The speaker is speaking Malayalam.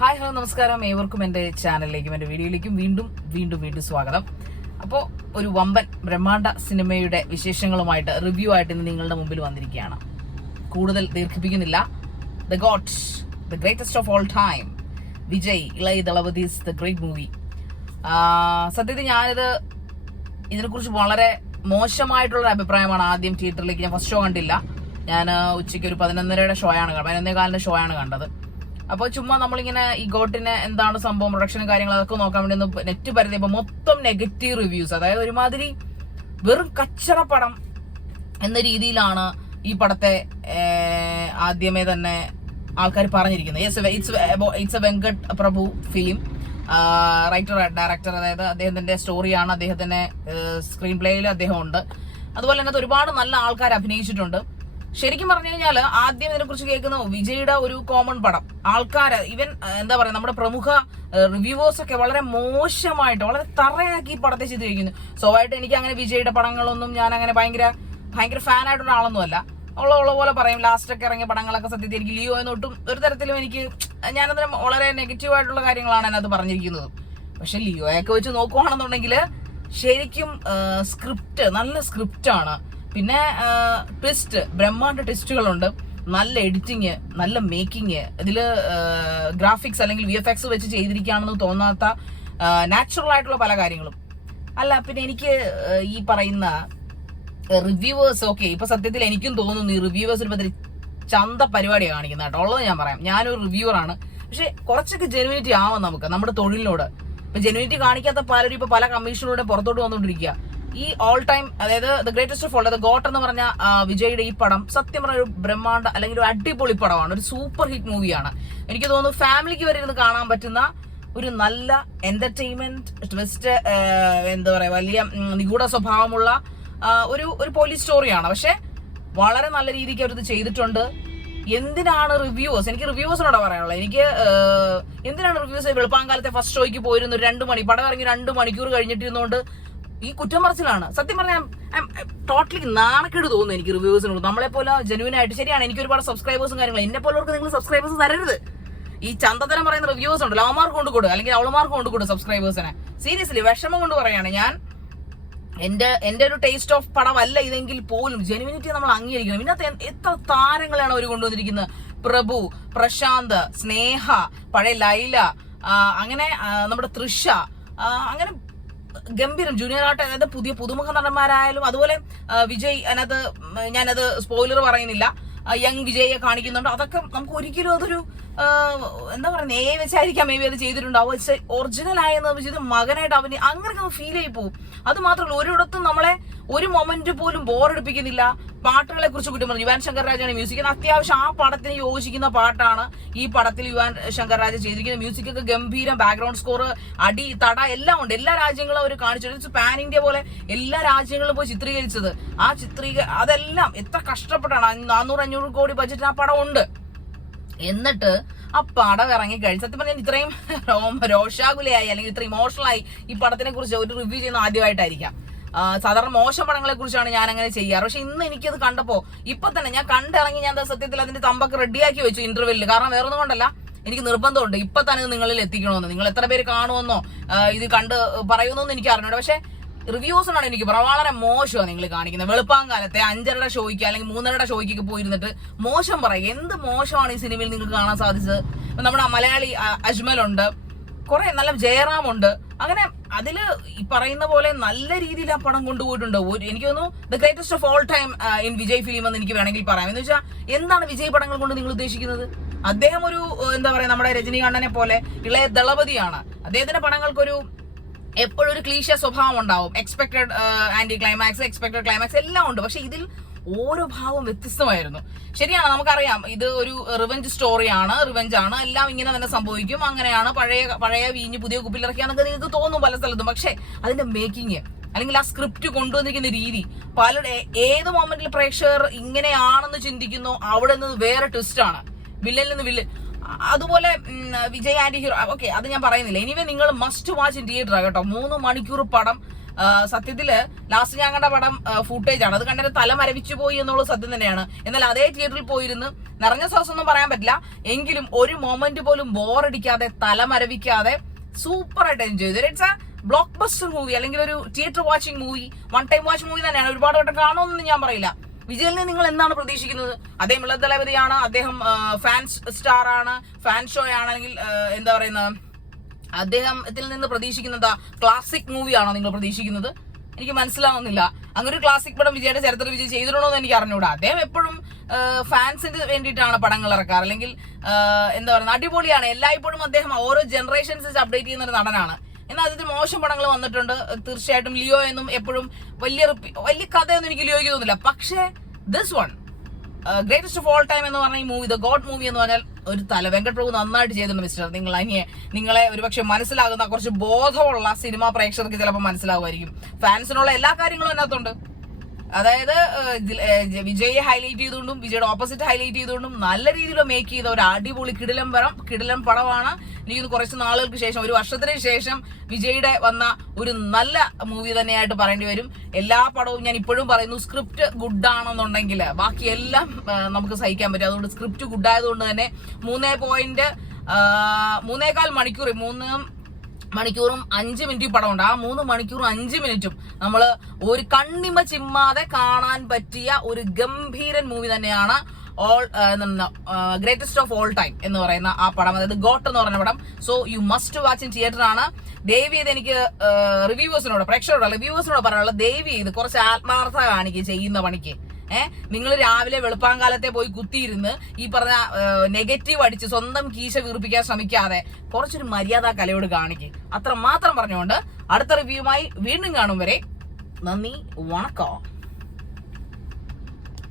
ഹായ് ഹലോ നമസ്കാരം. ഏവർക്കും എൻ്റെ ചാനലിലേക്കും എൻ്റെ വീഡിയോയിലേക്കും വീണ്ടും വീണ്ടും വീണ്ടും സ്വാഗതം. അപ്പോൾ ഒരു വമ്പൻ ബ്രഹ്മാണ്ഡ സിനിമയുടെ വിശേഷങ്ങളുമായിട്ട് റിവ്യൂ ആയിട്ട് ഇന്ന് നിങ്ങളുടെ മുമ്പിൽ വന്നിരിക്കുകയാണ്. കൂടുതൽ ദീർഘിപ്പിക്കുന്നില്ല. The god, the greatest of all time, Vijay Ilaya Thalapathy's the great movie. സത്യത്തിൽ ഞാനിത് ഇതിനെക്കുറിച്ച് വളരെ മോശമായിട്ടുള്ള അഭിപ്രായമാണ് ആദ്യം തിയേറ്ററിലേക്ക്. ഞാൻ ഫസ്റ്റ് ഷോ കണ്ടില്ല. ഞാൻ ഉച്ചയ്ക്ക് ഒരു 11:30 ഷോയാണ് 11:15 ഷോയാണ് കണ്ടത്. അപ്പോൾ ചുമ്മാ നമ്മളിങ്ങനെ ഈ ഗോട്ടിന് എന്താണ് സംഭവം, പ്രൊഡക്ഷനും കാര്യങ്ങളും അതൊക്കെ നോക്കാൻ വേണ്ടി ഒന്ന് നെറ്റ് പരത്തിയപ്പോൾ മൊത്തം നെഗറ്റീവ് റിവ്യൂസ്. അതായത് ഒരുമാതിരി വെറും കച്ചറ പടം എന്ന രീതിയിലാണ് ഈ പടത്തെ ആദ്യമേ തന്നെ ആൾക്കാർ പറഞ്ഞിരിക്കുന്നത്. It's A Venkat Prabhu film. Writer director, അതായത് അദ്ദേഹത്തിന്റെ സ്റ്റോറിയാണ്, അദ്ദേഹത്തിന്റെ സ്ക്രീൻ പ്ലേയിൽ അദ്ദേഹം ഉണ്ട്. അതുപോലെ തന്നെ ഒരുപാട് നല്ല ആൾക്കാർ അഭിനയിച്ചിട്ടുണ്ട്. ശരിക്കും പറഞ്ഞു കഴിഞ്ഞാൽ ആദ്യം ഇതിനെ കുറിച്ച് കേൾക്കുന്ന വിജയുടെ ഒരു കോമൺ പടം ആൾക്കാർ, ഈവൻ എന്താ പറയാ, നമ്മുടെ പ്രമുഖ റിവ്യൂവേഴ്സ് ഒക്കെ വളരെ മോശമായിട്ട് വളരെ തറയാക്കി ഈ പടത്തെ ചിത്രീകരിക്കുന്നു. സ്വാഭാവികമായിട്ട് എനിക്ക് അങ്ങനെ വിജയുടെ പടങ്ങളൊന്നും ഞാൻ അങ്ങനെ ഭയങ്കര ഫാനായിട്ടുള്ള ആളൊന്നുമല്ല. ഉള്ള പോലെ പറയും. ലാസ്റ്റ് ഒക്കെ ഇറങ്ങിയ പടങ്ങളൊക്കെ സത്യത്തിൽ എനിക്ക് ലിയോ എന്നൊട്ടും ഒരു തരത്തിലും ഞാനതിന് വളരെ നെഗറ്റീവായിട്ടുള്ള കാര്യങ്ങളാണ് അതിനകത്ത് പറഞ്ഞിരിക്കുന്നത്. പക്ഷെ ലിയോയൊക്കെ വെച്ച് നോക്കുവാണെന്നുണ്ടെങ്കിൽ ശരിക്കും സ്ക്രിപ്റ്റ് നല്ല സ്ക്രിപ്റ്റാണ്. പിന്നെ ട്വിസ്റ്റ്, ബ്രഹ്മാണ്ഡ ട്വിസ്റ്റുകളുണ്ട്, നല്ല എഡിറ്റിങ്, നല്ല മേക്കിങ്, ഇതില് ഗ്രാഫിക്സ് അല്ലെങ്കിൽ VFX വെച്ച് ചെയ്തിരിക്കുകയാണെന്ന് തോന്നാത്ത നാച്ചുറൽ ആയിട്ടുള്ള പല കാര്യങ്ങളും അല്ല. പിന്നെ എനിക്ക് ഈ പറയുന്ന റിവ്യൂവേഴ്സ്, ഓക്കെ, ഇപ്പൊ സത്യത്തിൽ എനിക്കും തോന്നുന്നു ഈ റിവ്യൂവേഴ്സിന് പറ്റി ചന്ത പരിപാടിയാണ് കാണിക്കുന്നത് കേട്ടോ. ഉള്ളത് ഞാൻ പറയാം, ഞാനൊരു റിവ്യൂവറാണ്. പക്ഷെ കുറച്ചൊക്കെ ജെനുവിനിറ്റി ആവാം നമുക്ക് നമ്മുടെ തൊഴിലിനോട്. ഇപ്പൊ ജെനുവിനിറ്റി കാണിക്കാത്ത പലരും ഇപ്പൊ പല കമ്മീഷനിലൂടെ പുറത്തോട്ട് വന്നുകൊണ്ടിരിക്കുക. ഈ ഓൾ ടൈം, അതായത് the greatest of all, the got എന്ന് പറഞ്ഞ വിജയുടെ ഈ പടം സത്യം പറഞ്ഞ ഒരു ബ്രഹ്മാണ്ഡ അല്ലെങ്കിൽ ഒരു അടിപൊളി പടമാണ്. ഒരു സൂപ്പർ ഹിറ്റ് മൂവിയാണ്. എനിക്ക് തോന്നുന്നു ഫാമിലിക്ക് വരെ ഇരുന്ന് കാണാൻ പറ്റുന്ന ഒരു നല്ല എന്റർടൈൻമെന്റ് ട്വിസ്റ്റ്, എന്താ പറയാ, വലിയ നിഗൂഢ സ്വഭാവമുള്ള ഒരു പോലീസ് സ്റ്റോറിയാണ്. പക്ഷെ വളരെ നല്ല രീതിക്ക് അവരിത് ചെയ്തിട്ടുണ്ട്. എന്തിനാണ് റിവ്യൂവേഴ്സ്, എനിക്ക് റിവ്യൂവേഴ്സിനോട് പറയാനുള്ളത്, എനിക്ക് എന്തിനാണ് റിവ്യൂവേഴ്സ് വെളുപ്പാങ്കാലത്തെ ഫസ്റ്റ് ഷോയ്ക്ക് പോയിരുന്നു 2 മണി പടം ഇറങ്ങി 2 മണിക്കൂർ കഴിഞ്ഞിട്ടിരുന്നോണ്ട് ഈ കുറ്റം പറച്ചിലാണ്. സത്യം പറഞ്ഞാൽ ടോട്ടലി നാണക്കേട് തോന്നുന്നു എനിക്ക് റിവ്യൂവേഴ്സിനോട്. നമ്മളെ പോലെ ജെന്യൂൻ ആയിട്ട്, ശരിയാണ്, എനിക്ക് ഒരുപാട് സബ്സ്ക്രൈബേഴ്സും കാര്യങ്ങളും, എന്നെ പോലവർക്ക് നിങ്ങൾ സബ്സ്ക്രൈബേഴ്സ് തരരുത്. ഈ ചന്തതരം പറയുന്ന റിവ്യൂവേഴ്സ് ഉണ്ടല്ലോ, അവന്മാർക്ക് കൊണ്ടുകൊടു അല്ലെങ്കിൽ അവളുമാർക്ക് കൊണ്ടുകൊടു സബ്സ്ക്രൈബേഴ്സിനെ. സീരിയസ്ലി വിഷമം കൊണ്ട് പറയാണ് ഞാൻ. എന്റെ ഒരു ടേസ്റ്റ് ഓഫ് പടമല്ല ഇതെങ്കിൽ പോലും ജെന്യൂനിറ്റി നമ്മൾ അംഗീകരിക്കണം. ഇതിനകത്ത് എത്ര താരങ്ങളാണ് അവർ കൊണ്ടുവന്നിരിക്കുന്നത്. പ്രഭു, പ്രശാന്ത്, സ്നേഹ, പഴയ ലൈല, അങ്ങനെ നമ്മുടെ തൃഷ, അങ്ങനെ ഗംഭീരം ജൂനിയർ ആയിട്ട്, അതായത് പുതിയ പുതുമുഖ നടന്മാരായാലും. അതുപോലെ വിജയ്, അതിനകത്ത് ഞാനത് സ്പോയിലർ പറയുന്നില്ല, യങ് വിജയെ കാണിക്കുന്നുണ്ട്. അതൊക്കെ നമുക്ക് ഒരിക്കലും അതൊരു എന്താ പറയുക, വെച്ചായിരിക്കാം മേ ബി അത് ചെയ്തിട്ടുണ്ടാവും. ഒറിജിനൽ ആയെന്ന് വെച്ചത് മകനായിട്ട് അവന് അങ്ങനെയൊക്കെ ഫീൽ ആയി പോകും. അത് മാത്രമല്ല, ഒരിടത്തും നമ്മളെ ഒരു മൊമെന്റ് പോലും ബോറടിപ്പിക്കുന്നില്ല. പാട്ടുകളെ കുറിച്ച് കുറ്റം പറഞ്ഞു. യുവാൻ ശങ്കർ രാജാണ് മ്യൂസിക്. അത്യാവശ്യം ആ പടത്തിന് യോജിക്കുന്ന പാട്ടാണ് ഈ പടത്തിൽ യുവാൻ ശങ്കർ രാജ ചെയ്തിരിക്കുന്നത്. മ്യൂസിക് ഒക്കെ ഗംഭീരം, ബാക്ക്ഗ്രൗണ്ട് സ്കോർ, അടി തട എല്ലാം ഉണ്ട്. എല്ലാ രാജ്യങ്ങളും അവർ കാണിച്ചു. പാൻ ഇന്ത്യ പോലെ എല്ലാ രാജ്യങ്ങളും പോയി ചിത്രീകരിച്ചത്. അതെല്ലാം എത്ര കഷ്ടപ്പെട്ടാണ്. 400-500 കോടി ബഡ്ജറ്റ് ആ പടം ഉണ്ട്. എന്നിട്ട് ആ പടം ഇറങ്ങി കഴിഞ്ഞ് സത്യം പറഞ്ഞാൽ ഇത്രയും രോഷാകുലയായി അല്ലെങ്കിൽ ഇത്ര ഇമോഷണലായി ഈ പടത്തിനെ കുറിച്ച് ഒരു റിവ്യൂ ചെയ്യുന്ന ആദ്യമായിട്ടായിരിക്കാം. സാധാരണ മോശം പടങ്ങളെ കുറിച്ചാണ് ഞാൻ അങ്ങനെ ചെയ്യാറ്. പക്ഷെ ഇന്ന് എനിക്കത് കണ്ടപ്പോ ഇപ്പൊ തന്നെ ഞാൻ കണ്ടിറങ്ങി, ഞാൻ സത്യത്തിൽ അതിന്റെ തമ്പൊക്കെ റെഡിയാക്കി വെച്ചു ഇന്റർവെല്ലിൽ. കാരണം വേറൊന്നും കൊണ്ടല്ല, എനിക്ക് നിർബന്ധമുണ്ട് ഇപ്പൊ തന്നെ നിങ്ങളിൽ എത്തിക്കണമെന്ന്. നിങ്ങൾ എത്ര പേര് കാണുമെന്നോ ഇത് കണ്ട് പറയുമെന്നൊന്നും എനിക്ക് അറിഞ്ഞൂടെ. പക്ഷെ റിവ്യൂസിനാണ് എനിക്ക് വളരെ മോശമാണ് നിങ്ങൾ കാണിക്കുന്നത്. വെളുപ്പാങ്കാലത്തെ 5:30 ഷോയ്ക്ക് അല്ലെങ്കിൽ 3:30 ഷോയ്ക്കൊക്കെ പോയിരുന്നിട്ട് മോശം പറയും. എന്ത് മോശമാണ് ഈ സിനിമയിൽ നിങ്ങൾക്ക് കാണാൻ സാധിച്ചത്. നമ്മുടെ മലയാളി അജ്മലുണ്ട്, കുറെ നല്ല ജയറാം ഉണ്ട്. അങ്ങനെ അതില് ഈ പറയുന്ന പോലെ നല്ല രീതിയിൽ ആ പടം കൊണ്ടുപോയിട്ടുണ്ട്. എനിക്ക് തോന്നുന്നു the greatest of all time in Vijay film എന്ന് എനിക്ക് വേണമെങ്കിൽ പറയാം. എന്ന് വെച്ചാൽ എന്താണ് വിജയ് പടങ്ങൾ കൊണ്ട് നിങ്ങൾ ഉദ്ദേശിക്കുന്നത്? അദ്ദേഹം ഒരു എന്താ പറയാ, നമ്മുടെ രജനീകാന്തനെ പോലെ ഇളയ ദളപതിയാണ്. അദ്ദേഹത്തിന്റെ പടങ്ങൾക്കൊരു എപ്പോഴും ഒരു ക്ലീശ സ്വഭാവം ഉണ്ടാവും. Expected anticlimax, expected climax എല്ലാം ഉണ്ട്. പക്ഷെ ഇതിൽ ഓരോ ഭാവം വ്യത്യസ്തമായിരുന്നു. ശരിയാണ്, നമുക്കറിയാം ഇത് ഒരു റിവെഞ്ച് സ്റ്റോറിയാണ്, റിവെഞ്ച് ആണ്, എല്ലാം ഇങ്ങനെ തന്നെ സംഭവിക്കും, അങ്ങനെയാണ്, പഴയ വീഞ്ഞ് പുതിയ കുപ്പിലിറക്കിയാന്നൊക്കെ നിങ്ങൾക്ക് തോന്നും പല സ്ഥലത്തും. പക്ഷെ അതിന്റെ മേക്കിങ് അല്ലെങ്കിൽ ആ സ്ക്രിപ്റ്റ് കൊണ്ടുവന്നിരിക്കുന്ന രീതി, പലരുടെ ഏത് മൊമെന്റിൽ പ്രേക്ഷകർ ഇങ്ങനെയാണെന്ന് ചിന്തിക്കുന്നു, അവിടെ നിന്ന് വേറെ ട്വിസ്റ്റ് ആണ്, വില്ലനിൽ നിന്ന് വില്ലൻ. അതുപോലെ വിജയ് ആന്റി ഹീറോ, ഓക്കെ, അത് ഞാൻ പറയുന്നില്ല. എനിവേ നിങ്ങൾ മസ്റ്റ് വാച്ച് ഇൻ തിയേറ്റർ കേട്ടോ. 3 മണിക്കൂർ പടം സത്യത്തില് ലാസ്റ്റ് ഞാൻ കണ്ട പടം ഫുട്ടേജ് ആണ്. അത് കണ്ടിട്ട് തല മരവിച്ചു പോയി എന്നുള്ളത് സത്യം തന്നെയാണ്. എന്നാൽ അതേ തിയേറ്ററിൽ പോയിരുന്ന് നിറഞ്ഞ ശ്വാസം ഒന്നും പറയാൻ പറ്റില്ല, എങ്കിലും ഒരു മൊമെന്റ് പോലും ബോറടിക്കാതെ തല മരവിക്കാതെ സൂപ്പർ ആയിട്ട് എൻജോയ് ചെയ്തു. It's A block buster movie, അല്ലെങ്കിൽ ഒരു theatre watching movie, one time watch movie തന്നെയാണ്. ഒരുപാട് വട്ടം കാണുമെന്ന് ഞാൻ പറയില്ല. വിജയിൽ നിന്ന് നിങ്ങൾ എന്താണ് പ്രതീക്ഷിക്കുന്നത്? അദ്ദേഹം ഇളതലവതിയാണ്, അദ്ദേഹം ഫാൻസ് സ്റ്റാർ ആണ്, ഫാൻ ഷോ ആണ്, അല്ലെങ്കിൽ എന്താ പറയുന്നത്, അദ്ദേഹത്തിൽ നിന്ന് പ്രതീക്ഷിക്കുന്നത് ക്ലാസിക് മൂവിയാണോ നിങ്ങൾ പ്രതീക്ഷിക്കുന്നത്? എനിക്ക് മനസ്സിലാവുന്നില്ല. അങ്ങനെ ഒരു ക്ലാസിക് പടം വിജയുടെ ചരിത്രത്തിൽ വിജയ് ചെയ്തിട്ടുണ്ടോ എന്ന് എനിക്ക് അറിഞ്ഞൂടാ. അദ്ദേഹം എപ്പോഴും ഫാൻസിന് വേണ്ടിയിട്ടാണ് പടങ്ങൾ ഇറക്കാറ്, അല്ലെങ്കിൽ എന്താ പറയുക, അടിപൊളിയാണ്. എല്ലായ്പ്പോഴും അദ്ദേഹം ഓരോ ജനറേഷൻസ് അപ്ഡേറ്റ് ചെയ്യുന്ന ഒരു നടനാണ്. എന്നാൽ അതിന് മോശം പടങ്ങൾ വന്നിട്ടുണ്ട് തീർച്ചയായിട്ടും. ലിയോ എന്നും എപ്പോഴും വലിയ കഥയൊന്നും എനിക്ക് ലിയോയ്ക്ക് തോന്നുന്നില്ല. പക്ഷേ this one greatest of all time എന്ന് പറഞ്ഞ ഈ മൂവി, ദ ഗോഡ് മൂവി എന്ന് പറഞ്ഞാൽ ഒരു തല വെങ്കട് പ്രഭു നന്നായിട്ട് ചെയ്തിട്ടുണ്ട് മിസ്റ്റർ. നിങ്ങളെ ഒരുപക്ഷെ മനസ്സിലാകുന്ന കുറച്ച് ബോധമുള്ള സിനിമാ പ്രേക്ഷകർക്ക് ചിലപ്പോൾ മനസ്സിലാവുമായിരിക്കും. ഫാൻസിനുള്ള എല്ലാ കാര്യങ്ങളും അതിനകത്തുണ്ട്. അതായത് വിജയെ ഹൈലൈറ്റ് ചെയ്തുകൊണ്ടും വിജയുടെ ഓപ്പോസിറ്റ് ഹൈലൈറ്റ് ചെയ്തുകൊണ്ടും നല്ല രീതിയിൽ മേക്ക് ചെയ്ത ഒരു അടിപൊളി കിടിലം പടമാണ്. എനിക്ക് കുറച്ച് നാളുകൾക്ക് ശേഷം, ഒരു വർഷത്തിന് ശേഷം വിജയുടെ വന്ന ഒരു നല്ല മൂവി തന്നെയായിട്ട് പറയേണ്ടി വരും. എല്ലാ പടവും ഞാൻ ഇപ്പോഴും പറയുന്നു, സ്ക്രിപ്റ്റ് ഗുഡ് ആണെന്നുണ്ടെങ്കിൽ ബാക്കിയെല്ലാം നമുക്ക് സഹിക്കാൻ പറ്റും. അതുകൊണ്ട് സ്ക്രിപ്റ്റ് ഗുഡ് ആയതുകൊണ്ട് തന്നെ 3.25 മണിക്കൂർ 3 മണിക്കൂറും 5 മിനിറ്റ് പടമുണ്ട്. ആ 3 മണിക്കൂറും 5 മിനിറ്റും നമ്മൾ ഒരു കണ്ണിമ ചിമ്മാതെ കാണാൻ പറ്റിയ ഒരു ഗംഭീരൻ മൂവി തന്നെയാണ് ഗ്രേറ്റസ്റ്റ് ഓഫ് ഓൾ ടൈം എന്ന് പറയുന്ന ആ പടം, അതായത് ഗോട്ട് എന്ന് പറയുന്ന പടം. So you must watch in theatre ആണ്. ദയവ് ചെയ്ത് എനിക്ക് റിവ്യൂവേഴ്സിനോട് പറയാനുള്ളത്, ദയവ് ചെയ്ത് കുറച്ച് ആത്മാർത്ഥത കാണിക്കുക ചെയ്യുന്ന പണിക്ക്. നിങ്ങൾ രാവിലെ വെളുപ്പാങ്കാലത്തെ പോയി കുത്തിയിരുന്ന് ഈ പറഞ്ഞ നെഗറ്റീവ് അടിച്ച് സ്വന്തം കീശ വീർപ്പിക്കാൻ ശ്രമിക്കാതെ കുറച്ചൊരു മര്യാദ കലയോട് കാണിക്കുക. അത്ര മാത്രം പറഞ്ഞുകൊണ്ട് അടുത്ത റിവ്യൂമായി വീണ്ടും കാണും വരെ നന്ദി, വണക്കം.